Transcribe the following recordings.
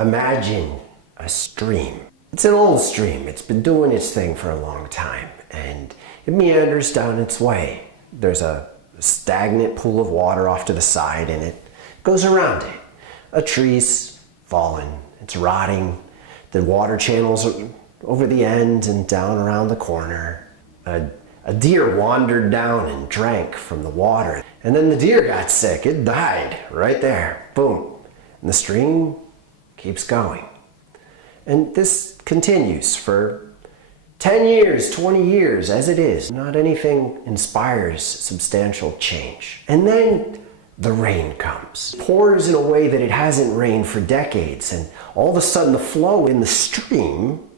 Imagine a stream. It's an old stream. It's been doing its thing for a long time, and it meanders down its way. There's a stagnant pool of water off to the side, and it goes around it. A tree's fallen, it's rotting. The water channels are over the end and down around the corner. A deer wandered down and drank from the water, and then the deer got sick. It died right there, boom. And the stream keeps going. And this continues for 10 years, 20 years, as it is. Not anything inspires substantial change. And then the rain comes. It pours in a way that it hasn't rained for decades, and all of a sudden the flow in the stream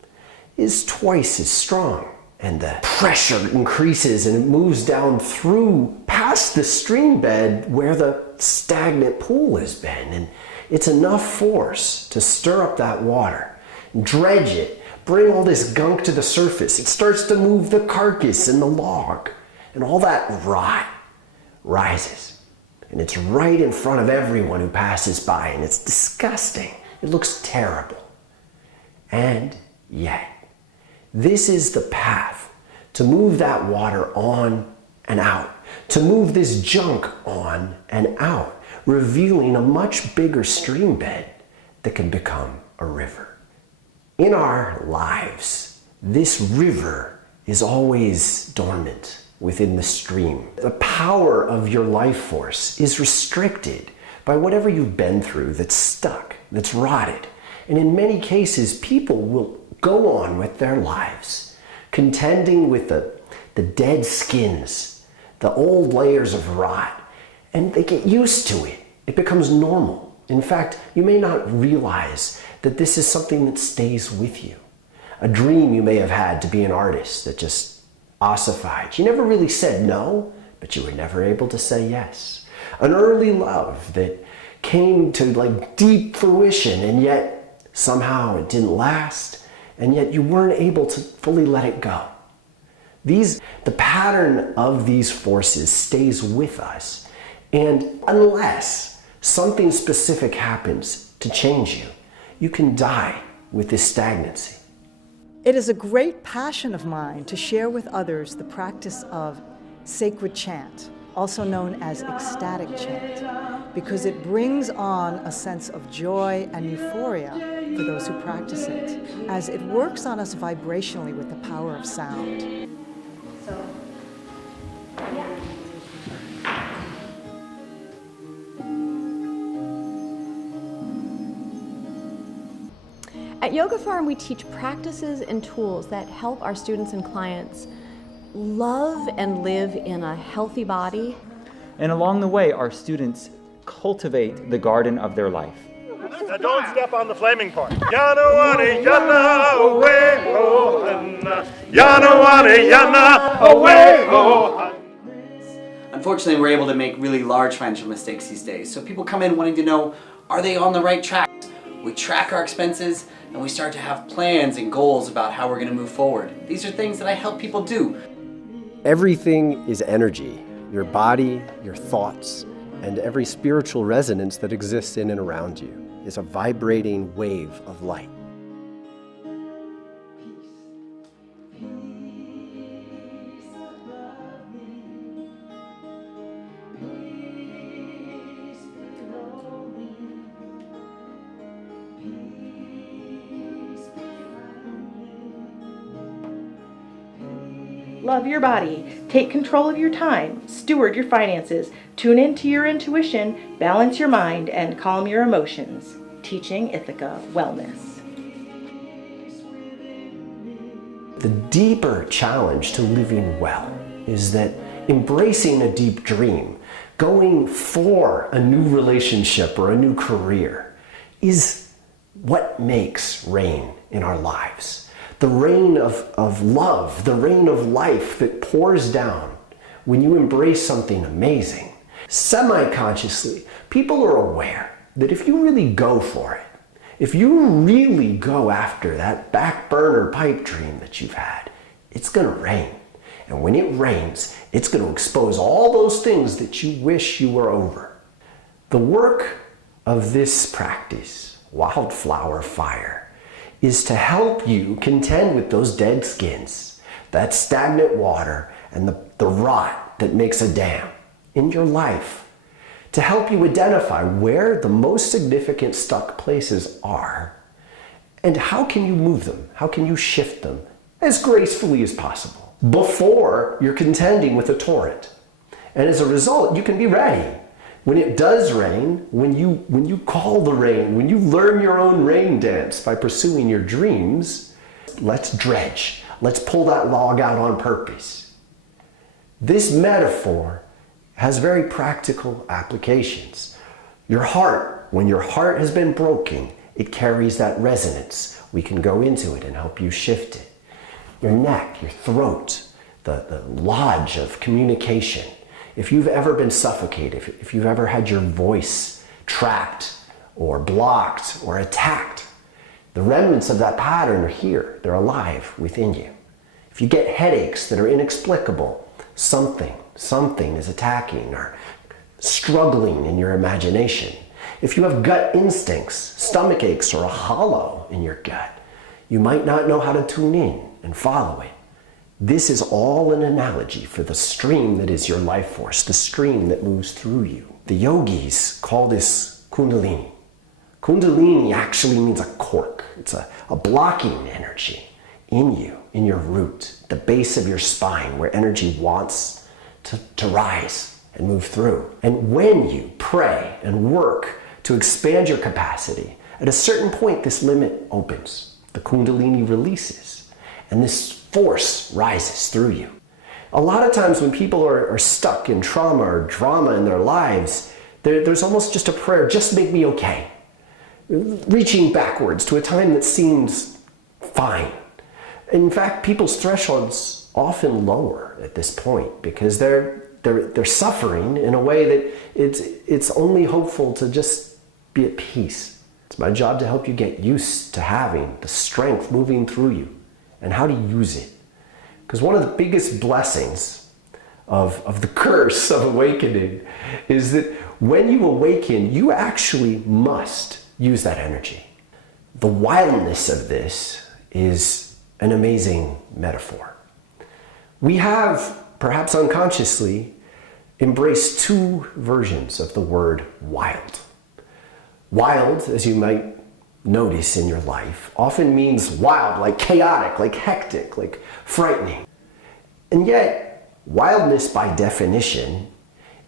is twice as strong. And the pressure increases and it moves down through past the stream bed where the stagnant pool has been. And it's enough force to stir up that water, dredge it, bring all this gunk to the surface. It starts to move the carcass and the log, and all that rot rises. And it's right in front of everyone who passes by, and it's disgusting. It looks terrible. And yet, this is the path to move that water on and out, to move this junk on and out, revealing a much bigger stream bed that can become a river. In our lives, this river is always dormant within the stream. The power of your life force is restricted by whatever you've been through that's stuck, that's rotted. And in many cases, people will go on with their lives, contending with the dead skins, the old layers of rot, and they get used to it. It becomes normal. In fact, you may not realize that this is something that stays with you. A dream you may have had to be an artist that just ossified. You never really said no, but you were never able to say yes. An early love that came to like deep fruition, and yet somehow it didn't last, and yet you weren't able to fully let it go. The pattern of these forces stays with us, and unless something specific happens to change you, you can die with this stagnancy. It is a great passion of mine to share with others the practice of sacred chant, also known as ecstatic chant, because it brings on a sense of joy and euphoria for those who practice it, as it works on us vibrationally with the power of sound. So, yeah. At Yoga Farm, we teach practices and tools that help our students and clients love and live in a healthy body. And along the way, our students cultivate the garden of their life. Now don't step on the flaming part. Yana wani yana away ho hanna. Yana wani yana away ho. Unfortunately, we're able to make really large financial mistakes these days. So people come in wanting to know, are they on the right track? We track our expenses and we start to have plans and goals about how we're going to move forward. These are things that I help people do. Everything is energy. Your body, your thoughts, and every spiritual resonance that exists in and around you is a vibrating wave of light. Love your body, take control of your time, steward your finances, tune into your intuition, balance your mind, and calm your emotions. Teaching Ithaca Wellness. The deeper challenge to living well is that embracing a deep dream, going for a new relationship or a new career, is what makes rain in our lives. The rain of love, the rain of life that pours down when you embrace something amazing. Semi-consciously, people are aware that if you really go for it, if you really go after that back burner pipe dream that you've had, it's gonna rain. And when it rains, it's gonna expose all those things that you wish you were over. The work of this practice Wildflowerfire, is to help you contend with those dead skins, that stagnant water, and the rot that makes a dam in your life, to help you identify where the most significant stuck places are and how can you move them, how can you shift them as gracefully as possible before you're contending with a torrent. And as a result, you can be ready. When it does rain, when you call the rain, when you learn your own rain dance by pursuing your dreams, let's dredge. Let's pull that log out on purpose. This metaphor has very practical applications. Your heart, when your heart has been broken, it carries that resonance. We can go into it and help you shift it. Your neck, your throat, the lodge of communication. If you've ever been suffocated, if you've ever had your voice trapped or blocked or attacked, the remnants of that pattern are here. They're alive within you. If you get headaches that are inexplicable, something is attacking or struggling in your imagination. If you have gut instincts, stomach aches, or a hollow in your gut, you might not know how to tune in and follow it. This is all an analogy for the stream that is your life force, the stream that moves through you. The yogis call this Kundalini. Kundalini actually means a cork. It's a blocking energy in you, in your root, the base of your spine, where energy wants to rise and move through. And when you pray and work to expand your capacity, at a certain point this limit opens. The Kundalini releases, and this force rises through you. A lot of times when people are stuck in trauma or drama in their lives, there's almost just a prayer, just make me okay. Reaching backwards to a time that seems fine. In fact, people's thresholds often lower at this point because they're suffering in a way that it's only hopeful to just be at peace. It's my job to help you get used to having the strength moving through you and how to use it. Because one of the biggest blessings of the curse of awakening is that when you awaken, you actually must use that energy. The wildness of this is an amazing metaphor. We have, perhaps unconsciously, embraced two versions of the word wild. Wild, as you might notice in your life, often means wild, like chaotic, like hectic, like frightening. And yet, wildness by definition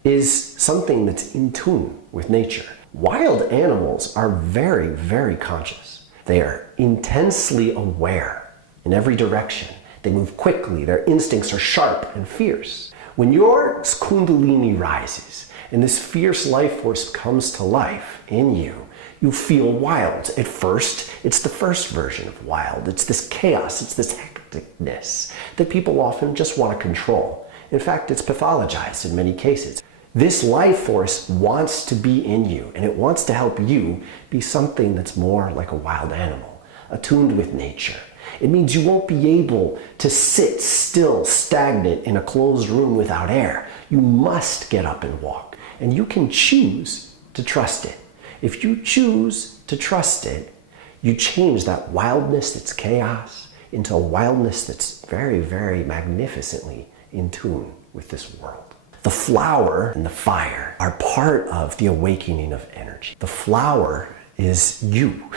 is something that's in tune with nature. Wild animals are very, very conscious. They are intensely aware in every direction. They move quickly. Their instincts are sharp and fierce. When your Kundalini rises and this fierce life force comes to life in you, you feel wild. At first, it's the first version of wild. It's this chaos, it's this hecticness that people often just want to control. In fact, it's pathologized in many cases. This life force wants to be in you, and it wants to help you be something that's more like a wild animal, attuned with nature. It means you won't be able to sit still, stagnant in a closed room without air. You must get up and walk, and you can choose to trust it. If you choose to trust it, you change that wildness that's chaos into a wildness that's very, very magnificently in tune with this world. The flower and the fire are part of the awakening of energy. The flower is you,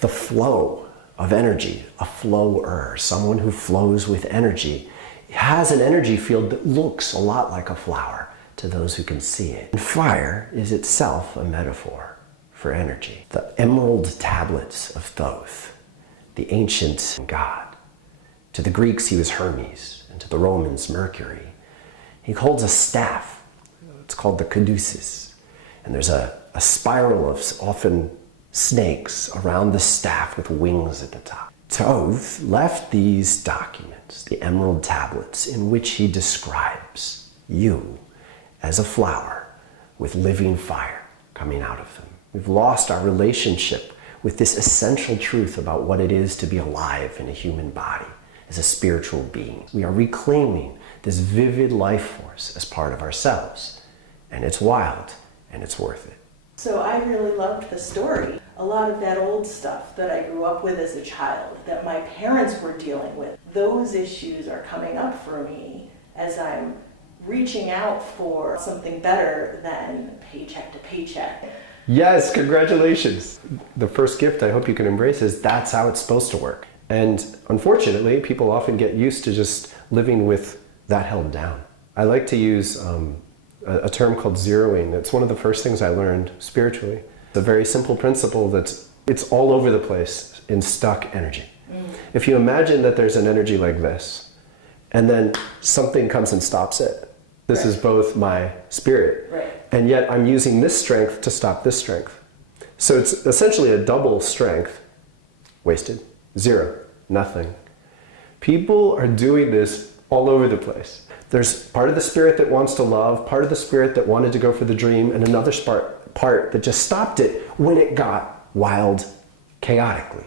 the flow of energy, a flower, someone who flows with energy, has an energy field that looks a lot like a flower to those who can see it. And fire is itself a metaphor for energy. The emerald tablets of Thoth, the ancient god. To the Greeks he was Hermes, and to the Romans Mercury. He holds a staff. It's called the caduceus. And there's a spiral of often snakes around the staff with wings at the top. Thoth left these documents, the emerald tablets, in which he describes you as a flower with living fire coming out of them. We've lost our relationship with this essential truth about what it is to be alive in a human body as a spiritual being. We are reclaiming this vivid life force as part of ourselves. And it's wild, and it's worth it. So I really loved the story. A lot of that old stuff that I grew up with as a child, that my parents were dealing with, those issues are coming up for me as I'm reaching out for something better than paycheck to paycheck. Yes, congratulations. The first gift I hope you can embrace is that's how it's supposed to work. And unfortunately, people often get used to just living with that held down. I like to use a term called zeroing. It's one of the first things I learned spiritually. It's a very simple principle it's all over the place in stuck energy. If you imagine that there's an energy like this, and then something comes and stops it, this is both my spirit, and yet I'm using this strength to stop this strength. So it's essentially a double strength, wasted, zero, nothing. People are doing this all over the place. There's part of the spirit that wants to love, part of the spirit that wanted to go for the dream, and another part that just stopped it when it got wild chaotically.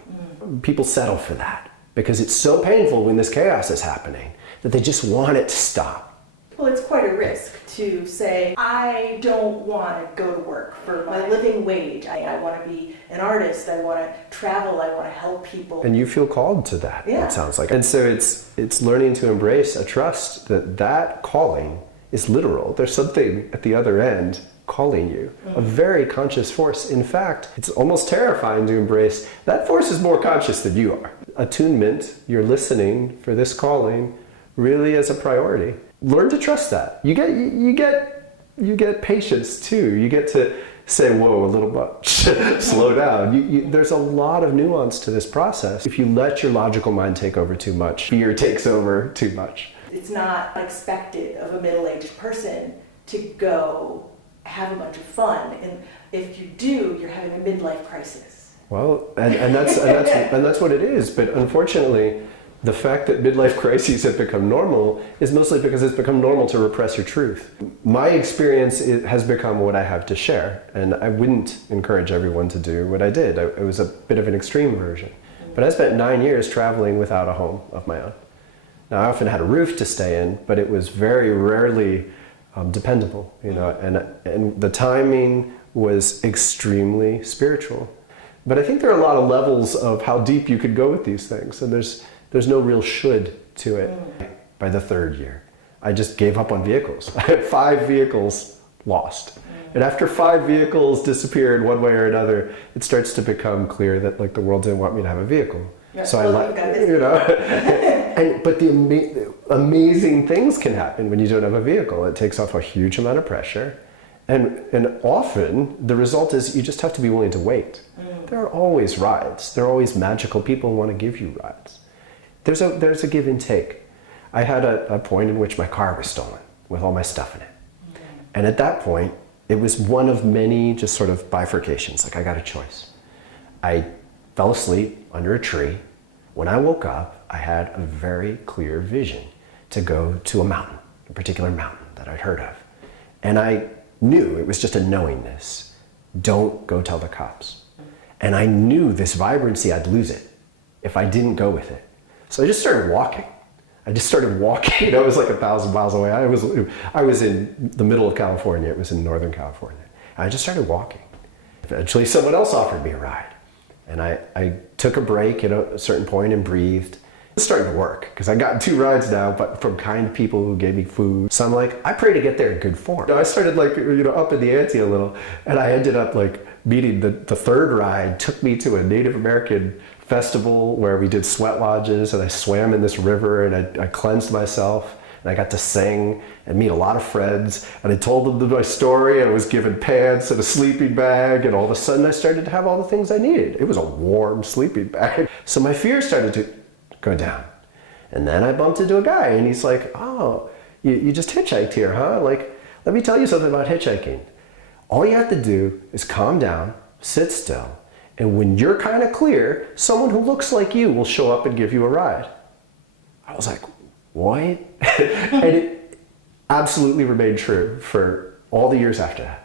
People settle for that because it's so painful when this chaos is happening that they just want it to stop. Well, it's quite a risk to say, I don't want to go to work for my living wage. I want to be an artist. I want to travel. I want to help people. And you feel called to that, it sounds like. And so it's learning to embrace a trust that calling is literal. There's something at the other end calling you, a very conscious force. In fact, it's almost terrifying to embrace that force is more conscious than you are. Attunement, you're listening for this calling, really as a priority. Learn to trust that. You get patience too. You get to say, whoa, a little much, slow down. There's a lot of nuance to this process. If you let your logical mind take over too much, fear takes over too much. It's not expected of a middle-aged person to go have a bunch of fun. And if you do, you're having a midlife crisis. Well, and that's what it is. But unfortunately, the fact that midlife crises have become normal is mostly because it's become normal to repress your truth. My experience has become what I have to share, and I wouldn't encourage everyone to do what I did. It was a bit of an extreme version. But I spent 9 years traveling without a home of my own. Now, I often had a roof to stay in, but it was very rarely dependable, and the timing was extremely spiritual. But I think there are a lot of levels of how deep you could go with these things, and there's no real should to it. By the third year, I just gave up on vehicles. I had 5 vehicles lost. And after 5 vehicles disappeared one way or another, it starts to become clear that the world didn't want me to have a vehicle. So but the amazing things can happen when you don't have a vehicle. It takes off a huge amount of pressure. And often the result is you just have to be willing to wait. There are always rides. There are always magical people who want to give you rides. There's a give and take. I had a point in which my car was stolen with all my stuff in it. And at that point, it was one of many just sort of bifurcations. I got a choice. I fell asleep under a tree. When I woke up, I had a very clear vision to go to a mountain, a particular mountain that I'd heard of. And I knew, it was just a knowingness, don't go tell the cops. And I knew this vibrancy, I'd lose it if I didn't go with it. So I just started walking. I was like 1,000 miles away. I was in the middle of California. It was in Northern California. I just started walking. Eventually someone else offered me a ride. And I took a break at a certain point and breathed. It's starting to work because I got 2 rides now, but from kind people who gave me food. So I'm like, I pray to get there in good form. I started up in the ante a little, and I ended up meeting the 3rd ride took me to a Native American festival where we did sweat lodges, and I swam in this river, and I cleansed myself, and I got to sing and meet a lot of friends, and I told them my story. I was given pants and a sleeping bag, and all of a sudden I started to have all the things I needed. It was a warm sleeping bag. So my fear started to go down. And then I bumped into a guy, and he's like, oh, you just hitchhiked here, huh? Let me tell you something about hitchhiking. All you have to do is calm down, sit still, and when you're kind of clear, someone who looks like you will show up and give you a ride. I was like, what? And it absolutely remained true for all the years after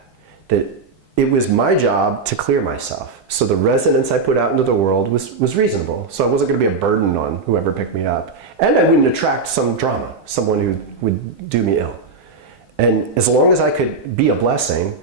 that it was my job to clear myself. So the resonance I put out into the world was reasonable. So I wasn't going to be a burden on whoever picked me up. And I wouldn't attract some drama, someone who would do me ill. And as long as I could be a blessing,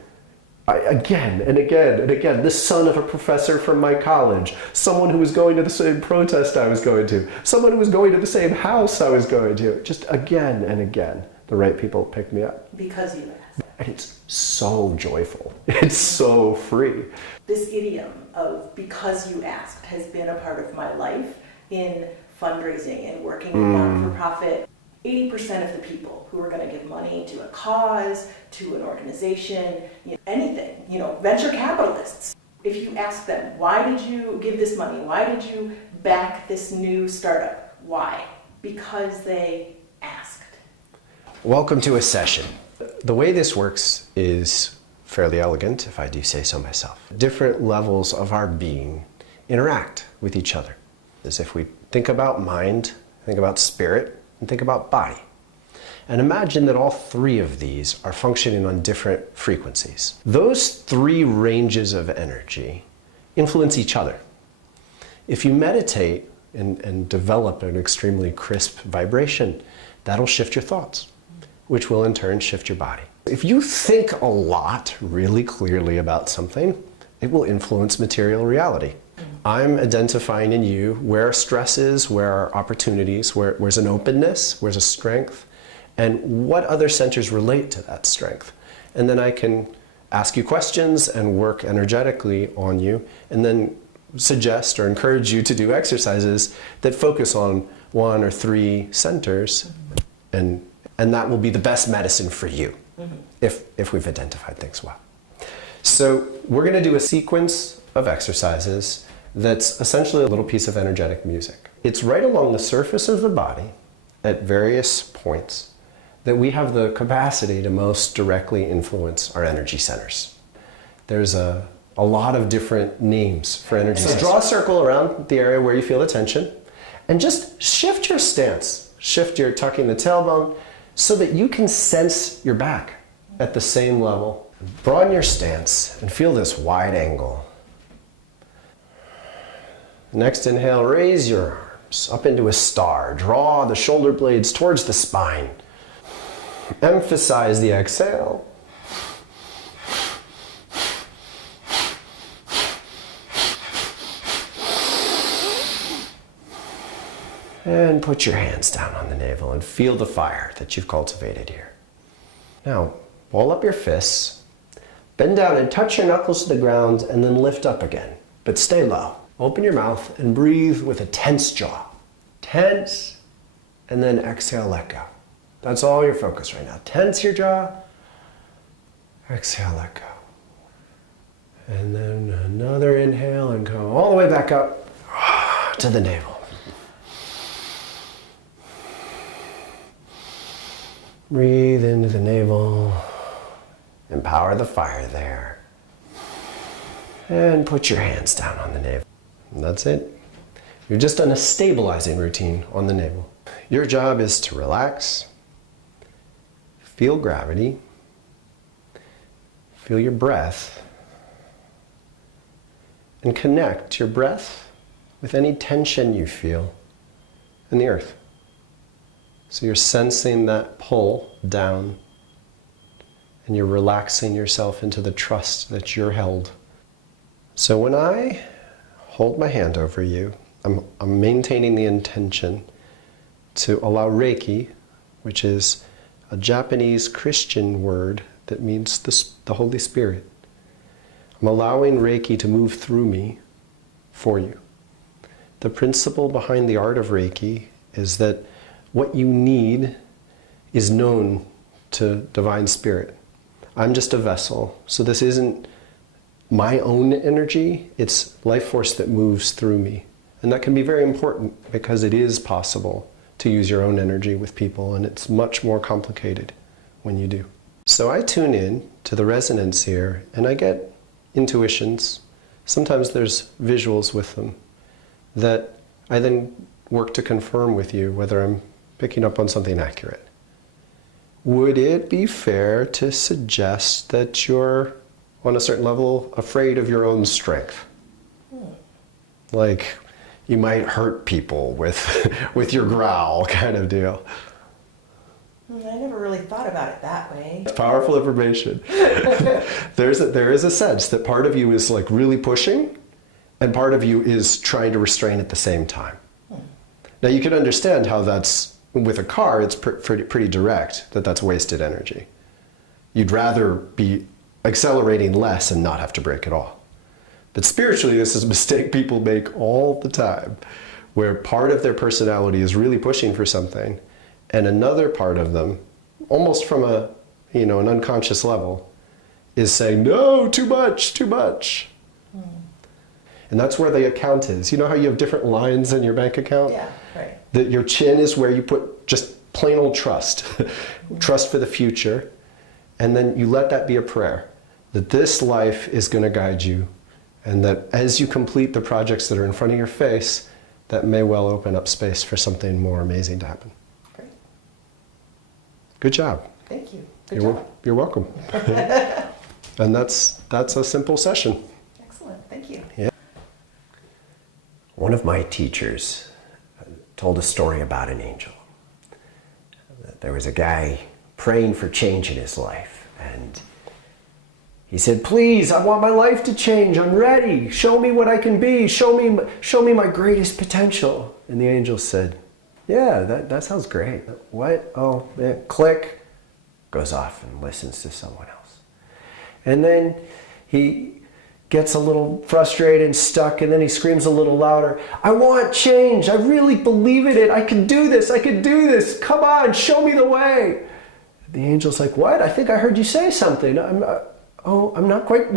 Again and again and again, the son of a professor from my college, someone who was going to the same protest I was going to, someone who was going to the same house I was going to. Just again and again, the right people picked me up. Because you asked. And it's so joyful. It's so free. This idiom of because you asked has been a part of my life in fundraising and working with non-for-profit. 80% of the people who are going to give money to a cause, to an organization, anything, venture capitalists. If you ask them, why did you give this money? Why did you back this new startup? Why? Because they asked. Welcome to a session. The way this works is fairly elegant, if I do say so myself. Different levels of our being interact with each other. As if we think about mind, think about spirit, and think about body. And imagine that all three of these are functioning on different frequencies. Those three ranges of energy influence each other. If you meditate and develop an extremely crisp vibration, that'll shift your thoughts, which will in turn shift your body. If you think a lot really clearly about something, it will influence material reality. I'm identifying in you where stress is, where are opportunities, where's an openness, where's a strength, and what other centers relate to that strength. And then I can ask you questions and work energetically on you, and then suggest or encourage you to do exercises that focus on 1 or 3 centers, and that will be the best medicine for you, if we've identified things well. So we're going to do a sequence of exercises that's essentially a little piece of energetic music. It's right along the surface of the body at various points that we have the capacity to most directly influence our energy centers. There's a lot of different names for energy centers. So draw a circle around the area where you feel the tension and just shift your stance. Shift your tucking the tailbone so that you can sense your back at the same level. Broaden your stance and feel this wide angle. Next inhale, raise your arms up into a star. Draw the shoulder blades towards the spine. Emphasize the exhale. And put your hands down on the navel and feel the fire that you've cultivated here. Now, ball up your fists, bend down and touch your knuckles to the ground, and then lift up again, but stay low. Open your mouth and breathe with a tense jaw. Tense, and then exhale, let go. That's all your focus right now. Tense your jaw, exhale, let go. And then another inhale and go all the way back up to the navel. Breathe into the navel, empower the fire there. And put your hands down on the navel. And that's it. You've just done a stabilizing routine on the navel. Your job is to relax, feel gravity, feel your breath, and connect your breath with any tension you feel in the earth. So you're sensing that pull down, and you're relaxing yourself into the trust that you're held. So when I hold my hand over you, I'm maintaining the intention to allow Reiki, which is a Japanese Christian word that means the Holy Spirit. I'm allowing Reiki to move through me for you. The principle behind the art of Reiki is that what you need is known to Divine Spirit. I'm just a vessel, so this isn't my own energy, it's life force that moves through me. And that can be very important because it is possible to use your own energy with people, and it's much more complicated when you do. So I tune in to the resonance here, and I get intuitions. Sometimes there's visuals with them that I then work to confirm with you whether I'm picking up on something accurate. Would it be fair to suggest that you're, on a certain level, afraid of your own strength? Like you might hurt people with your growl kind of deal. I never really thought about it that way. It's powerful information. There is a sense that part of you is like really pushing, and part of you is trying to restrain at the same time. Now you can understand how that's, with a car, it's pretty direct, that's wasted energy. You'd rather be accelerating less and not have to brake at all. But spiritually, this is a mistake people make all the time, where part of their personality is really pushing for something, and another part of them, almost from a, an unconscious level, is saying, no, too much, too much. And that's where the account is. You know how you have different lines in your bank account? Yeah, right. That your chin is where you put just plain old trust. Trust for the future. And then you let that be a prayer. That this life is going to guide you. And that as you complete the projects that are in front of your face, that may well open up space for something more amazing to happen. Great. Good job. Thank you. Good job. You're welcome. And that's a simple session. Excellent. Thank you. Yeah. One of my teachers told a story about an angel. There was a guy praying for change in his life, and he said, please, I want my life to change. I'm ready. Show me what I can be. Show me my greatest potential. And the angel said, yeah, that sounds great. What? Oh, yeah. Click. Goes off and listens to someone else. And then he gets a little frustrated and stuck, and then he screams a little louder, I want change. I really believe in it. I can do this. I can do this. Come on, show me the way. The angel's like, what? I think I heard you say something. I'm not quite,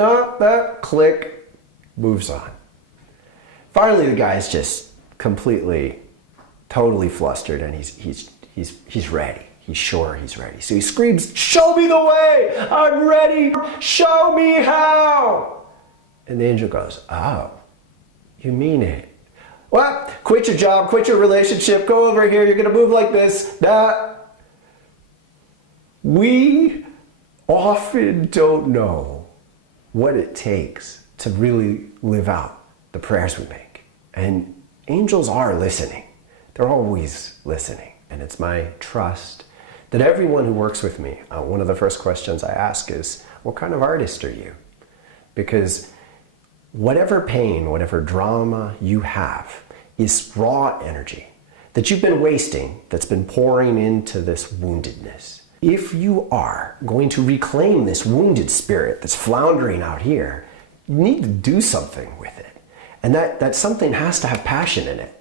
click, moves on. Finally, the guy's just completely, totally flustered, and he's ready. He's sure he's ready. So he screams, show me the way! I'm ready! Show me how! And the angel goes, oh, you mean it? Well, quit your job, quit your relationship, go over here, you're gonna move like this. We often don't know what it takes to really live out the prayers we make. And angels are listening. They're always listening. And it's my trust that everyone who works with me, one of the first questions I ask is, what kind of artist are you? Because whatever pain, whatever drama you have is raw energy that you've been wasting, that's been pouring into this woundedness. If you are going to reclaim this wounded spirit that's floundering out here, you need to do something with it. And that something has to have passion in it.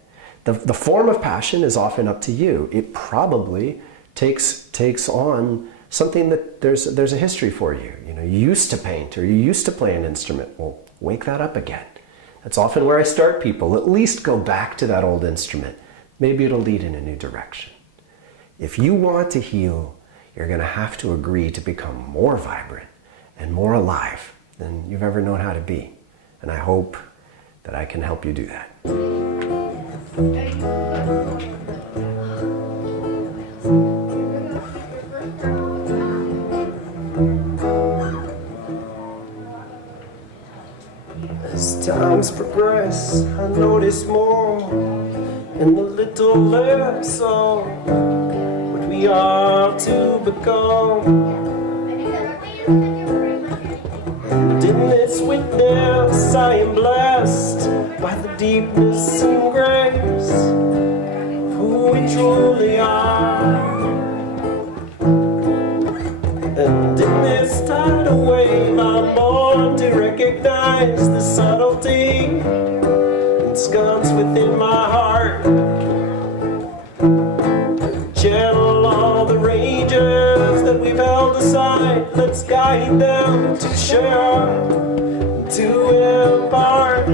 The form of passion is often up to you. It probably takes on something that there's a history for you. You used to paint, or you used to play an instrument. Well, wake that up again. That's often where I start people. At least go back to that old instrument. Maybe it'll lead in a new direction. If you want to heal, you're going to have to agree to become more vibrant and more alive than you've ever known how to be. And I hope that I can help you do that. As times progress, I notice more and a little less of what we are to become. And in this witness, I am blessed by the deepness and grace of who we truly are. And in this tidal wave, I'm born to recognize the subtlety ensconced within my heart. Channel all the rages that we've held aside. Let's guide them to share, to impart.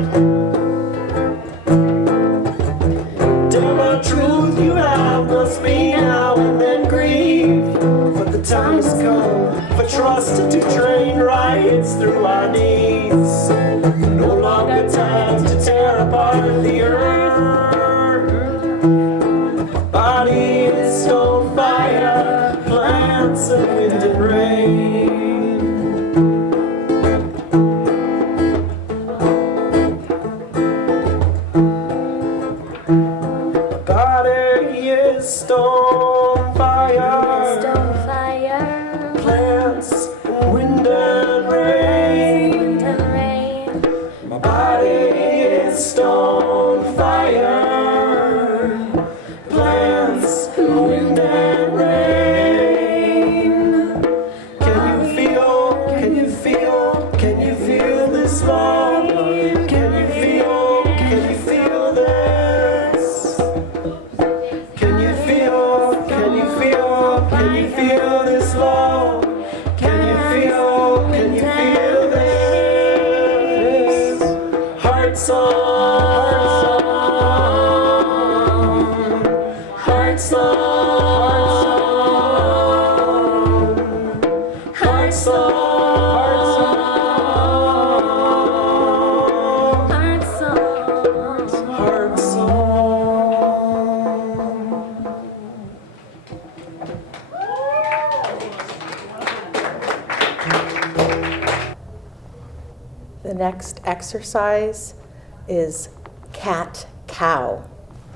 Tell the truth you have, must be now and then grieve. For the time has come for trust to drain riots through our needs. No longer time to tear apart the earth. Body is on fire, plants and wind and rain. Body is stone fire. feel this love? Can you feel this? Heart song, heart song, heart song, heart song, heart song. The next exercise is cat-cow.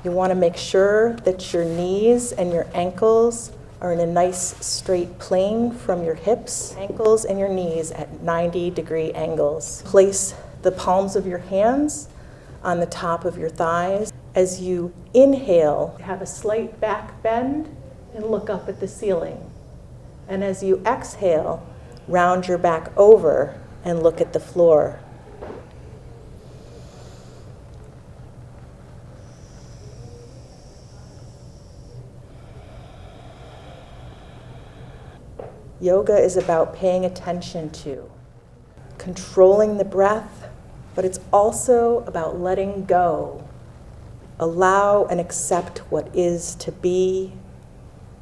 You want to make sure that your knees and your ankles are in a nice straight plane from your hips, ankles and your knees at 90-degree angles. Place the palms of your hands on the top of your thighs. As you inhale, have a slight back bend and look up at the ceiling. And as you exhale, round your back over and look at the floor. Yoga is about paying attention to, controlling the breath, but it's also about letting go. Allow and accept what is to be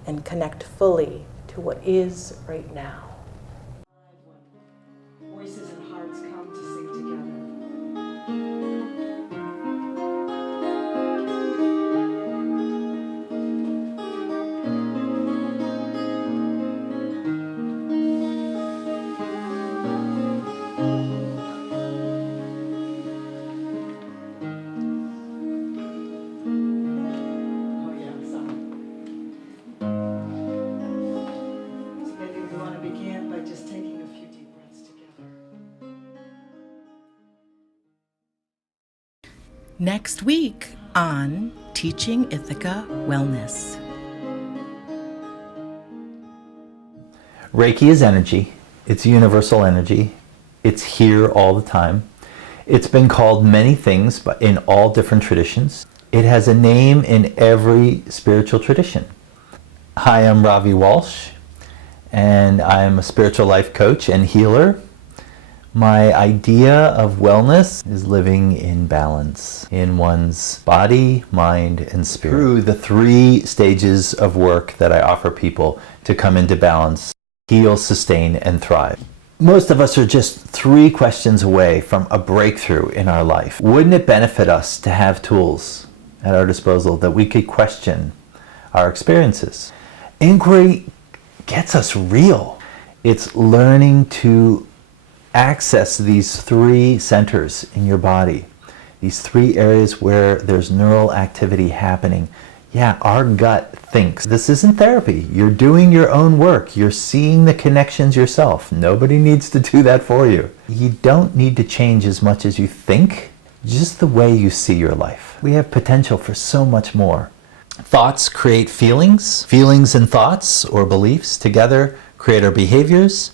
and connect fully to what is right now. Voices and hearts come to sing together. Oh yeah, some. So maybe we want to begin by just taking a few deep breaths together. Next week on Teaching Ithaca Wellness. Reiki is energy. It's universal energy. It's here all the time. It's been called many things, but in all different traditions. It has a name in every spiritual tradition. Hi, I'm Ravi Walsh, and I'm a spiritual life coach and healer. My idea of wellness is living in balance in one's body, mind, and spirit. Through the 3 stages of work that I offer people to come into balance, heal, sustain, and thrive. Most of us are just 3 questions away from a breakthrough in our life. Wouldn't it benefit us to have tools at our disposal that we could question our experiences? Inquiry gets us real. It's learning to access these 3 centers in your body, these 3 areas where there's neural activity happening. Yeah, our gut thinks. This isn't therapy. You're doing your own work. You're seeing the connections yourself. Nobody needs to do that for you. You don't need to change as much as you think, just the way you see your life. We have potential for so much more. Thoughts create feelings. Feelings and thoughts or beliefs together create our behaviors.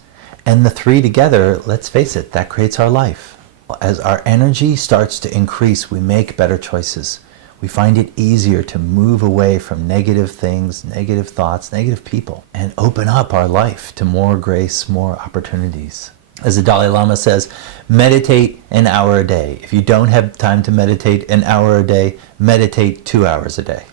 And the 3 together, let's face it, that creates our life. As our energy starts to increase, we make better choices. We find it easier to move away from negative things, negative thoughts, negative people, and open up our life to more grace, more opportunities. As the Dalai Lama says, meditate an hour a day. If you don't have time to meditate an hour a day, meditate 2 hours a day.